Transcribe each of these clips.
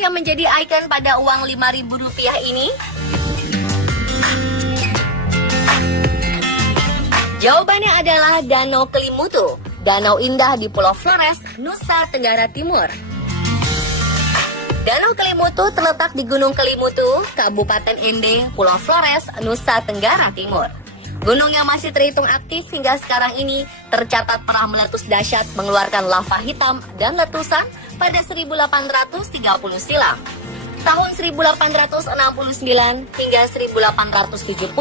yang menjadi ikon pada uang Rp5.000 ini? Jawabannya adalah Danau Kelimutu, danau indah di Pulau Flores, Nusa Tenggara Timur. Danau Kelimutu terletak di Gunung Kelimutu, Kabupaten Ende, Pulau Flores, Nusa Tenggara Timur. Gunung yang masih terhitung aktif hingga sekarang ini tercatat pernah meletus dahsyat mengeluarkan lava hitam dan letusan pada 1830 silam. Tahun 1869 hingga 1870,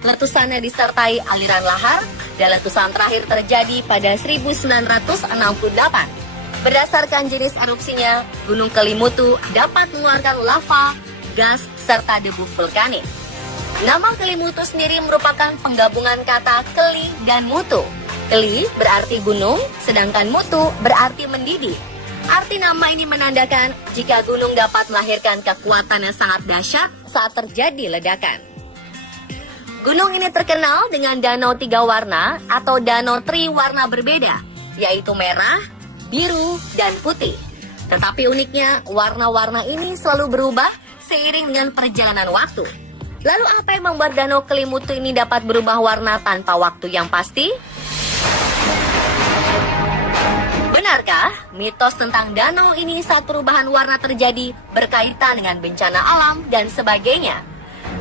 letusannya disertai aliran lahar dan letusan terakhir terjadi pada 1968. Berdasarkan jenis erupsinya, Gunung Kelimutu dapat mengeluarkan lava, gas, serta debu vulkanik. Nama Kelimutu sendiri merupakan penggabungan kata keli dan mutu. Keli berarti gunung, sedangkan mutu berarti mendidih. Arti nama ini menandakan jika gunung dapat melahirkan kekuatan yang sangat dahsyat saat terjadi ledakan. Gunung ini terkenal dengan danau 3 warna atau danau triwarna berbeda, yaitu merah, biru, dan putih. Tetapi uniknya, warna-warna ini selalu berubah seiring dengan perjalanan waktu. Lalu apa yang membuat danau Kelimutu ini dapat berubah warna tanpa waktu yang pasti? Benarkah mitos tentang danau ini saat perubahan warna terjadi berkaitan dengan bencana alam dan sebagainya?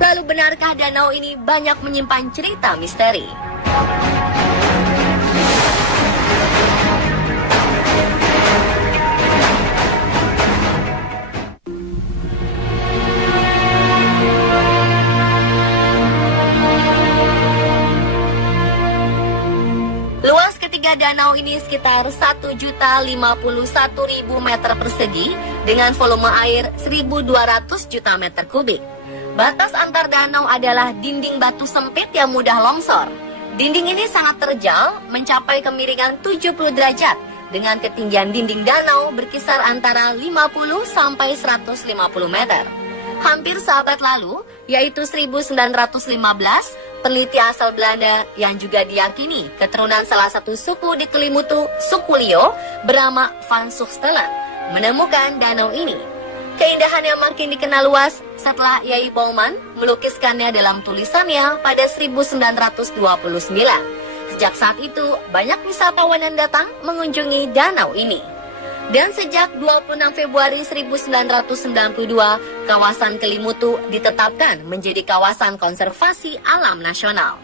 Lalu benarkah danau ini banyak menyimpan cerita misteri? Danau ini sekitar 1.051.000 meter persegi dengan volume air 1.200 juta meter kubik. Batas antar danau adalah dinding batu sempit yang mudah longsor. Dinding ini sangat terjal, mencapai kemiringan 70 derajat dengan ketinggian dinding danau berkisar antara 50 sampai 150 meter. Hampir seabad lalu, yaitu 1915, peneliti asal Belanda yang juga diyakini keturunan salah satu suku di Kelimutu, suku Lio, bernama Van Soestelen, menemukan danau ini. Keindahannya makin dikenal luas setelah Yai Bouwman melukiskannya dalam tulisannya pada 1929. Sejak saat itu, banyak wisatawan yang datang mengunjungi danau ini. Dan sejak 26 Februari 1992, kawasan Kelimutu ditetapkan menjadi kawasan konservasi alam nasional.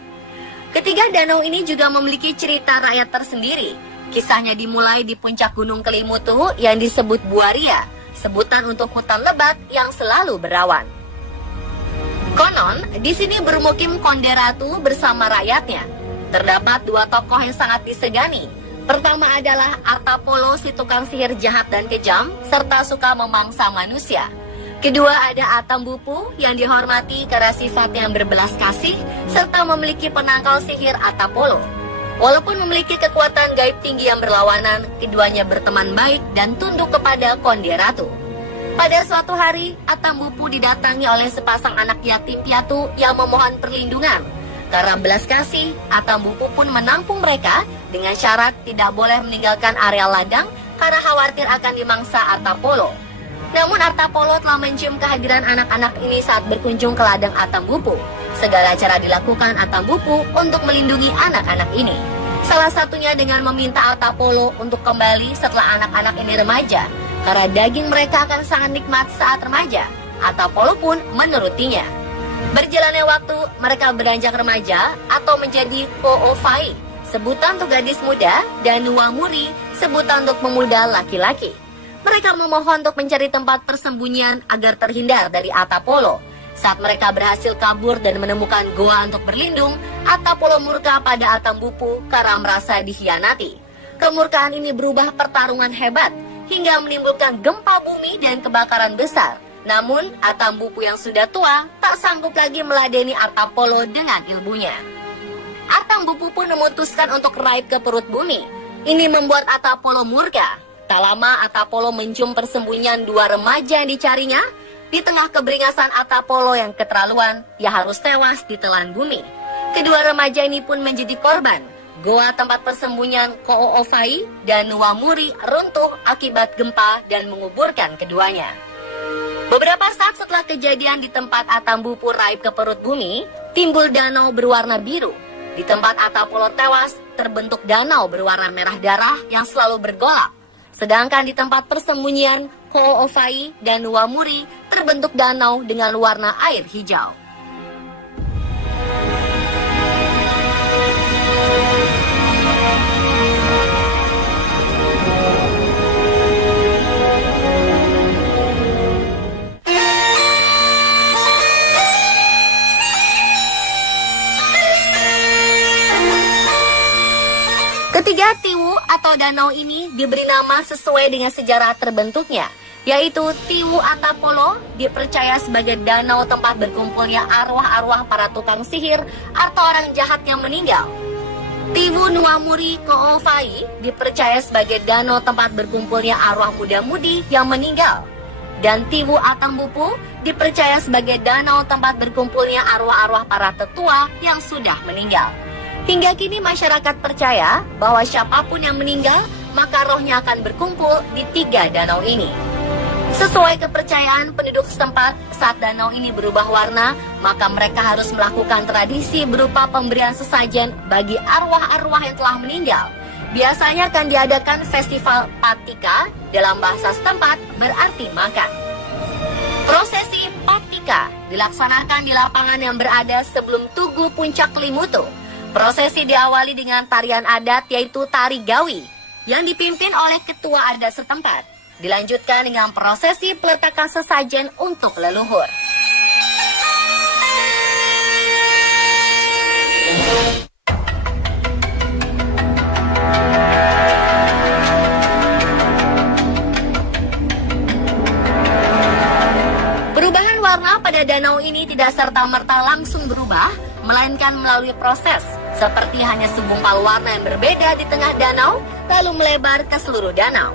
Ketiga danau ini juga memiliki cerita rakyat tersendiri. Kisahnya dimulai di puncak Gunung Kelimutu yang disebut Buaria, sebutan untuk hutan lebat yang selalu berawan. Konon, di sini bermukim Konde Ratu bersama rakyatnya. Terdapat 2 tokoh yang sangat disegani. Pertama adalah Artapolo, si tukang sihir jahat dan kejam, serta suka memangsa manusia. Kedua ada Atambupu yang dihormati karena sifat yang berbelas kasih, serta memiliki penangkal sihir Artapolo. Walaupun memiliki kekuatan gaib tinggi yang berlawanan, keduanya berteman baik dan tunduk kepada Konde Ratu. Pada suatu hari, Atambupu didatangi oleh sepasang anak yatim piatu yang memohon perlindungan. Karena belas kasih, Atambupu pun menampung mereka dengan syarat tidak boleh meninggalkan area ladang karena khawatir akan dimangsa Artapolo. Namun Artapolo telah mencium kehadiran anak-anak ini saat berkunjung ke ladang Atambupu. Segala cara dilakukan Atambupu untuk melindungi anak-anak ini. Salah satunya dengan meminta Artapolo untuk kembali setelah anak-anak ini remaja, karena daging mereka akan sangat nikmat saat remaja. Artapolo pun menurutinya. Berjalannya waktu, mereka beranjak remaja atau menjadi Ko'ofai, sebutan untuk gadis muda, dan Nuamuri, sebutan untuk pemuda laki-laki. Mereka memohon untuk mencari tempat persembunyian agar terhindar dari Artapolo. Saat mereka berhasil kabur dan menemukan goa untuk berlindung, Artapolo murka pada Atambupu karena merasa dikhianati. Kemurkaan ini berubah pertarungan hebat, hingga menimbulkan gempa bumi dan kebakaran besar. Namun, Atambupu yang sudah tua tak sanggup lagi meladeni Artapolo dengan ilmunya. Atambupu pun memutuskan untuk raib ke perut bumi. Ini membuat Artapolo murka. Tak lama, Artapolo mencium persembunyian 2 remaja yang dicarinya. Di tengah keberingasan Artapolo yang keterlaluan, ia harus tewas ditelan bumi. Kedua remaja ini pun menjadi korban. Goa tempat persembunyian Ko'ofai dan Nuamuri runtuh akibat gempa dan menguburkan keduanya. Beberapa saat setelah kejadian di tempat Atambupu raib ke perut bumi, timbul danau berwarna biru. Di tempat Atapolo tewas, terbentuk danau berwarna merah darah yang selalu bergolak. Sedangkan di tempat persembunyian Ko'ofai dan Nuwamuri terbentuk danau dengan warna air hijau. Ketiga Tiwu atau danau ini diberi nama sesuai dengan sejarah terbentuknya, yaitu Tiwu Atapolo dipercaya sebagai danau tempat berkumpulnya arwah-arwah para tukang sihir atau orang jahat yang meninggal. Tiwu Nuwamuri Ko'ofai dipercaya sebagai danau tempat berkumpulnya arwah muda-mudi yang meninggal. Dan Tiwu Atambupu dipercaya sebagai danau tempat berkumpulnya arwah-arwah para tetua yang sudah meninggal. Hingga kini masyarakat percaya bahwa siapapun yang meninggal, maka rohnya akan berkumpul di 3 danau ini. Sesuai kepercayaan penduduk setempat, saat danau ini berubah warna, maka mereka harus melakukan tradisi berupa pemberian sesajen bagi arwah-arwah yang telah meninggal. Biasanya akan diadakan festival Patika, dalam bahasa setempat berarti makan. Prosesi Patika dilaksanakan di lapangan yang berada sebelum Tugu Puncak Kelimutu. Prosesi diawali dengan tarian adat yaitu Tari Gawi yang dipimpin oleh ketua adat setempat. Dilanjutkan dengan prosesi peletakan sesajen untuk leluhur. Perubahan warna pada danau ini tidak serta-merta langsung berubah, melainkan melalui proses, seperti hanya segumpal warna yang berbeda di tengah danau, lalu melebar ke seluruh danau.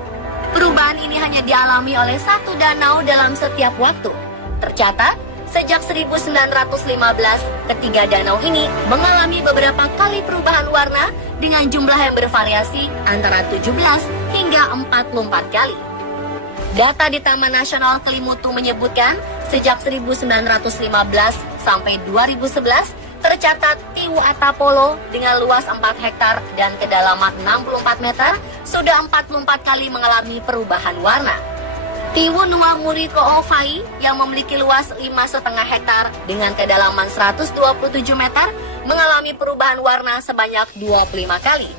Perubahan ini hanya dialami oleh satu danau dalam setiap waktu. Tercatat, sejak 1915, ketiga danau ini mengalami beberapa kali perubahan warna dengan jumlah yang bervariasi antara 17 hingga 44 kali. Data di Taman Nasional Kelimutu menyebutkan, sejak 1915 sampai 2011, tercatat Tiwu Atapolo dengan luas 4 hektar dan kedalaman 64 meter sudah 44 kali mengalami perubahan warna. Tiwu Nuwamuri Ko'ofai yang memiliki luas 5,5 hektar dengan kedalaman 127 meter mengalami perubahan warna sebanyak 25 kali.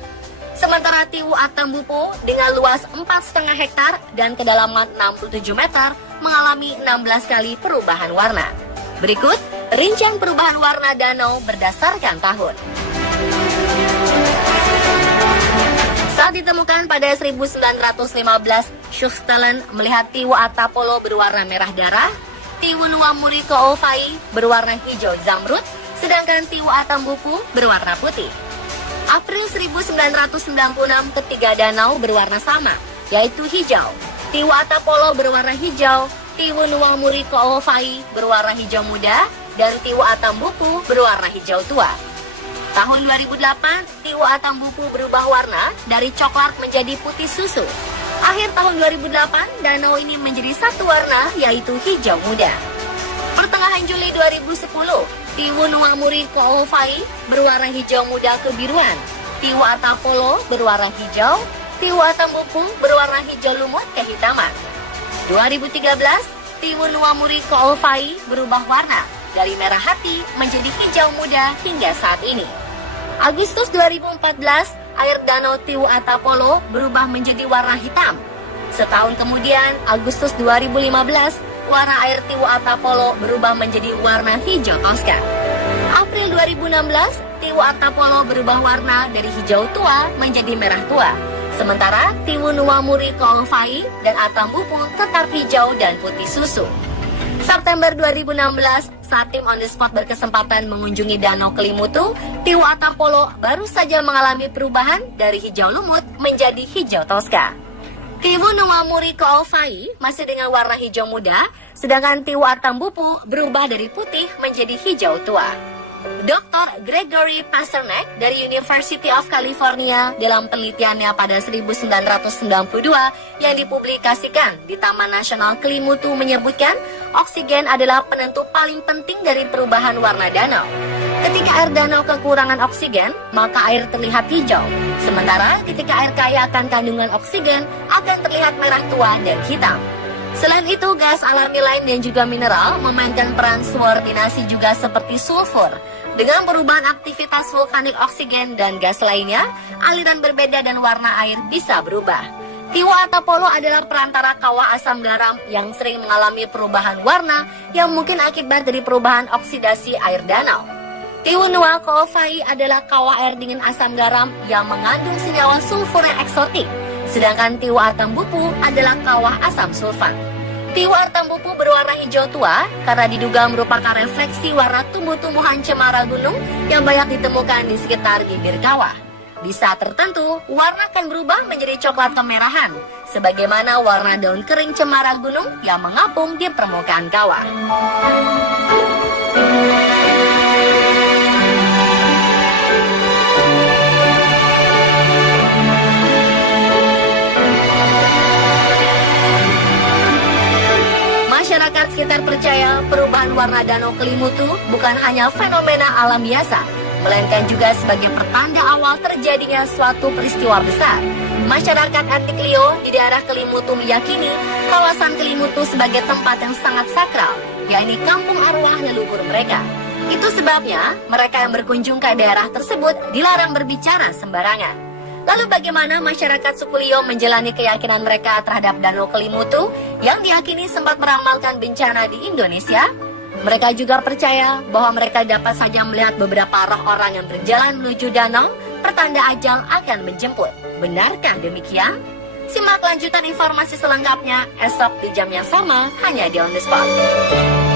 Sementara Tiwu Atambupu dengan luas 4,5 hektar dan kedalaman 67 meter mengalami 16 kali perubahan warna. Berikut rincian perubahan warna danau berdasarkan tahun. Saat ditemukan pada 1915, Schustelen melihat Tiwu Atapolo berwarna merah darah, Tiwu Nuwamuri Ko'ofai berwarna hijau zamrud, sedangkan Tiwu Atambupu berwarna putih. April 1996, ketiga danau berwarna sama, yaitu hijau. Tiwu Atapolo berwarna hijau, Tiwu Nuwamuri Ko'ofai berwarna hijau muda, dan Tiwu Atambupu berwarna hijau tua. Tahun 2008, Tiwu Atambupu berubah warna dari coklat menjadi putih susu. Akhir tahun 2008, danau ini menjadi satu warna, yaitu hijau muda. Pertengahan Juli 2010, Tiwu Nuwamuri Ko'ofai berwarna hijau muda kebiruan, Tiwu Atapolo berwarna hijau, Tiwu Atambupu berwarna hijau lumut kehitaman. 2013, Tiwu Nuwamuri Ko'ofai berubah warna dari merah hati menjadi hijau muda hingga saat ini. Agustus 2014, air danau Tiwu Atapolo berubah menjadi warna hitam. Setahun kemudian, Agustus 2015, warna air Tiwu Atapolo berubah menjadi warna hijau toska. April 2016, Tiwu Atapolo berubah warna dari hijau tua menjadi merah tua. Sementara Tiwu Nuwamuri Ko'ofai dan Atambupu tetap hijau dan putih susu. September 2016, saat tim on the spot berkesempatan mengunjungi Danau Kelimutu, Tiwu Atapolo baru saja mengalami perubahan dari hijau lumut menjadi hijau toska. Tiwu Nuwamuri Ko'ofai masih dengan warna hijau muda, sedangkan Tiwu Atambupu berubah dari putih menjadi hijau tua. Dr. Gregory Pasternak dari University of California dalam penelitiannya pada 1992 yang dipublikasikan di Taman Nasional Kelimutu menyebutkan oksigen adalah penentu paling penting dari perubahan warna danau. Ketika air danau kekurangan oksigen, maka air terlihat hijau. Sementara ketika air kaya akan kandungan oksigen, akan terlihat merah tua dan hitam. Selain itu, gas alami lain dan juga mineral memainkan peran subordinasi juga seperti sulfur. Dengan perubahan aktivitas vulkanik oksigen dan gas lainnya, aliran berbeda dan warna air bisa berubah. Tiwa atau polo adalah perantara kawah asam garam yang sering mengalami perubahan warna yang mungkin akibat dari perubahan oksidasi air danau. Tiwunua koofai adalah kawah air dingin asam garam yang mengandung senyawa sulfur yang eksotik, sedangkan Tiwa Tambupu adalah kawah asam sulfat. Tiwa Tambupu berwarna hijau tua karena diduga merupakan refleksi warna tumbuh-tumbuhan cemara gunung yang banyak ditemukan di sekitar bibir kawah. Di saat tertentu, warna akan berubah menjadi coklat kemerahan, sebagaimana warna daun kering cemara gunung yang mengapung di permukaan kawah. Masyarakat sekitar percaya perubahan warna Danau Kelimutu bukan hanya fenomena alam biasa, melainkan juga sebagai pertanda awal terjadinya suatu peristiwa besar. Masyarakat etnik Lio di daerah Kelimutu meyakini kawasan Kelimutu sebagai tempat yang sangat sakral, yakni kampung arwah leluhur mereka. Itu sebabnya mereka yang berkunjung ke daerah tersebut dilarang berbicara sembarangan. Lalu bagaimana masyarakat suku Lio menjalani keyakinan mereka terhadap Danau Kelimutu yang diyakini sempat meramalkan bencana di Indonesia? Mereka juga percaya bahwa mereka dapat saja melihat beberapa roh orang yang berjalan menuju danau, pertanda ajal akan menjemput. Benarkah demikian? Simak lanjutan informasi selengkapnya esok di jam yang sama hanya di On The Spot.